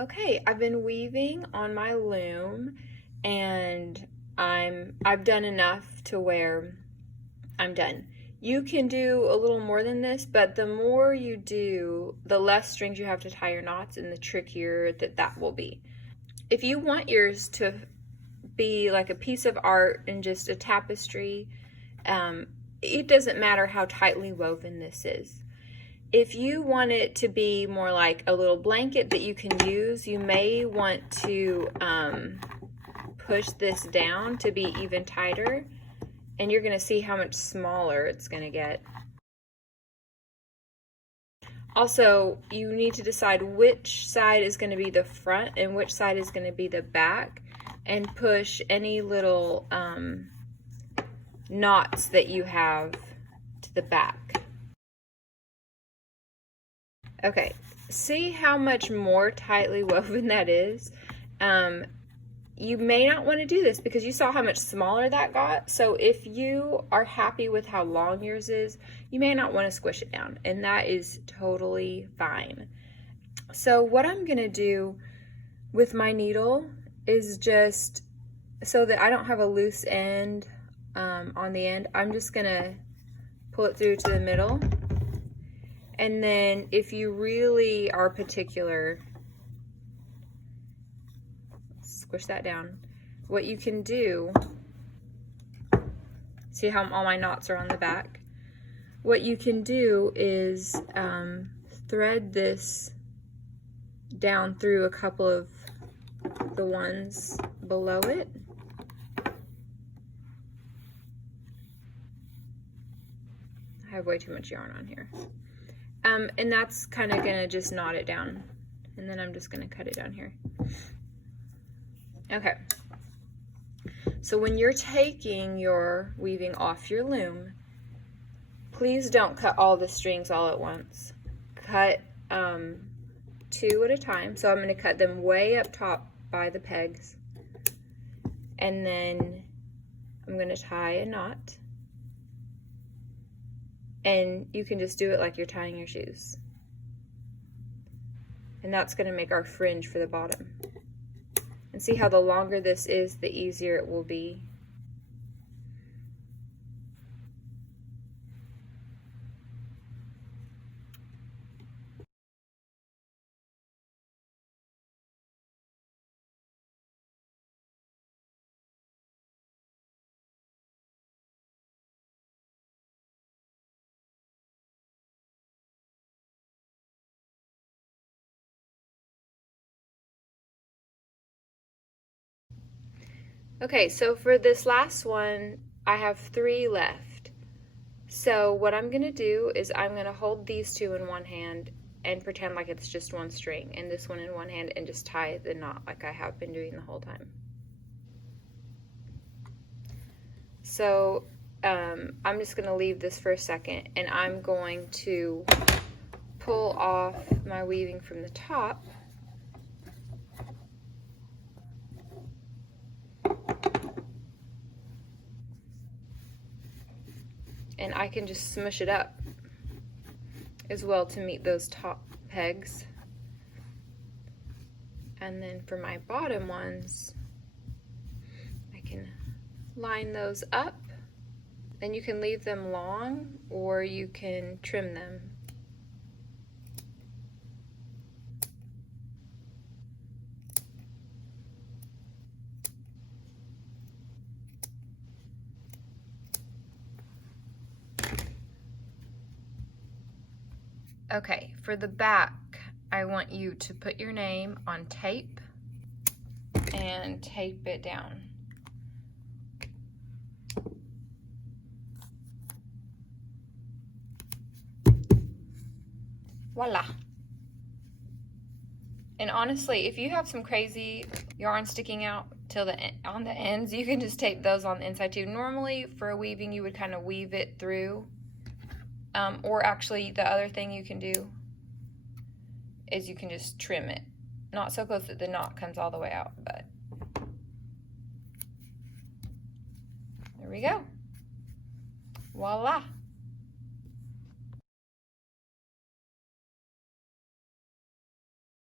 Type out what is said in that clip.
Okay, I've been weaving on my loom and I've done enough to where I'm done. You can do a little more than this, but the more you do, the less strings you have to tie your knots and the trickier that will be. If you want yours to be like a piece of art and just a tapestry, it doesn't matter how tightly woven this is. If you want it to be more like a little blanket that you can use, you may want to push this down to be even tighter, and you're going to see how much smaller it's going to get. Also, you need to decide which side is going to be the front and which side is going to be the back, and push any little knots that you have to the back. Okay, see how much more tightly woven that is? You may not want to do this because you saw how much smaller that got. So if you are happy with how long yours is, you may not want to squish it down, and that is totally fine. So what I'm gonna do with my needle is just, so that I don't have a loose end on the end, I'm just gonna pull it through to the middle. And then if you really are particular, squish that down. What you can do, see how all my knots are on the back? What you can do is thread this down through a couple of the ones below it. I have way too much yarn on here. And that's kind of gonna just knot it down. And then I'm just gonna cut it down here. Okay. So when you're taking your weaving off your loom, please don't cut all the strings all at once. Cut 2 at a time. So I'm gonna cut them way up top by the pegs. And then I'm gonna tie a knot. And you can just do it like you're tying your shoes. And that's going to make our fringe for the bottom. And see how the longer this is, the easier it will be. Okay, so for this last one, I have 3 left. So what I'm gonna do is I'm gonna hold these 2 in one hand and pretend like it's just one string, and this one in one hand, and just tie the knot like I have been doing the whole time. So I'm just gonna leave this for a second, and I'm going to pull off my weaving from the top. And I can just smush it up as well to meet those top pegs. And then for my bottom ones, I can line those up. And you can leave them long or you can trim them. Okay, for the back, I want you to put your name on tape and tape it down. Voila. And honestly, if you have some crazy yarn sticking out on the ends, you can just tape those on the inside too. Normally, for a weaving, you would kind of weave it through. Or actually, the other thing you can do is you can just trim it. Not so close that the knot comes all the way out, but there we go. Voila.